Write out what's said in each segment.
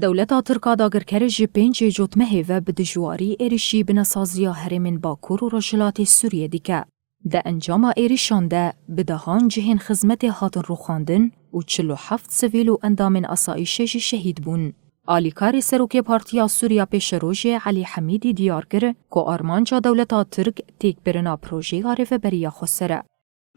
دولتا ترکا داگرکر جی پنج جوتمه و بدجواری ایریشی بناسازیا هرمین باکور و رجلات سوریه دیکه. ده انجام ایریشان ده بدهان جهن خزمت هاتن روخاندن و 47 سویل و اندامن اسایشش شهید بون. آلیکار سروک پارتیا سوریا پیش روژه علی حمیدی دیار کرد که آرمانجا دولتا ترک تیک برنا پروژه عارف بریا خسره.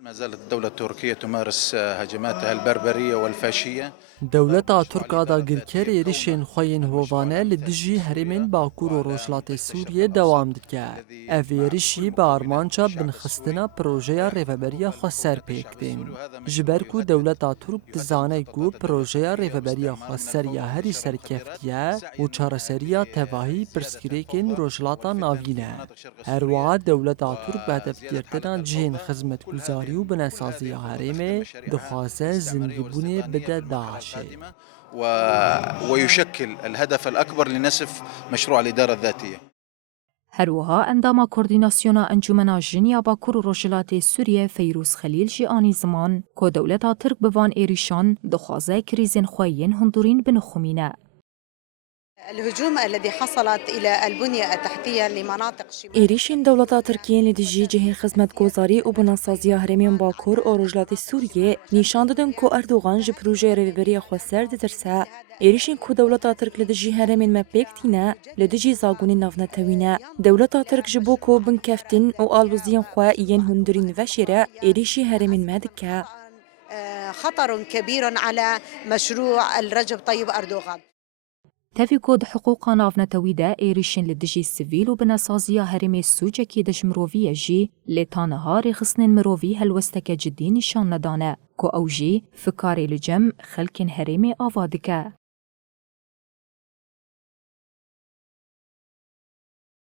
ما زالت الدولة التركية تمارس هجماتها البربرية والفاشية. دولتا ترکا داگرکر ایریشن خوین هووانه لدجی هرمین باکور و روجلات سوریه دوام دکه. اف ایریشی با آرمانچا بنخستنا پروژه ریفبریا خو سر پیکتین. جبرکو دولتا ترک دزانه گو پروژه ریفبریا خو سر یا هری سرکفتیه و چارسریا تواهی پرسکریکن روجلاتا ناوینه. هروا دولتا ترک به هدف جهن خدمت گزاری و بناسازی هرمه دخوازه زندگی بده داعش. ويشكل الهدف الأكبر لنسف مشروع الإدارة الذاتية. هروها انداما کوردیناسیونا انجمنا جنیا باکور و رجلات سوریه فیروز خلیل جی آنی زمان که دولتا ترک بوان ایریشان دخوازه کریزین خوین هندورین بنخومینه. الهجوم الذي حصلت إلى البنية التحتية لمناطق شمال ایریشین دولتا ترکیه لدیجی جهین خدمت گذاری و بناسازی هرمین باکور و رجلات سوریه نشان دادن که اردوغان جی پروژه ریوبری خسر دترسه. ایریشین که دولتا ترک لدیجی هرمین مپیکتینه لدیجی زاگونی نافنتوینه. دولتا ترک جبو که بنکفتین و آلوزیان خواه این هندورین وشیره ایریشی هرمین مدکه. خطر كبير على مشروع رجب طيب أردوغان. تفی کود حقوق نافنتوی ده ایریشین لدجی سویل و بناسازی هرمی سوچه که دش مرووی جی لیتانها ریخصنین مرووی هلوستک جدی نشان ندانه که او جی فکاری لجم خلکن هرمی آوادکه.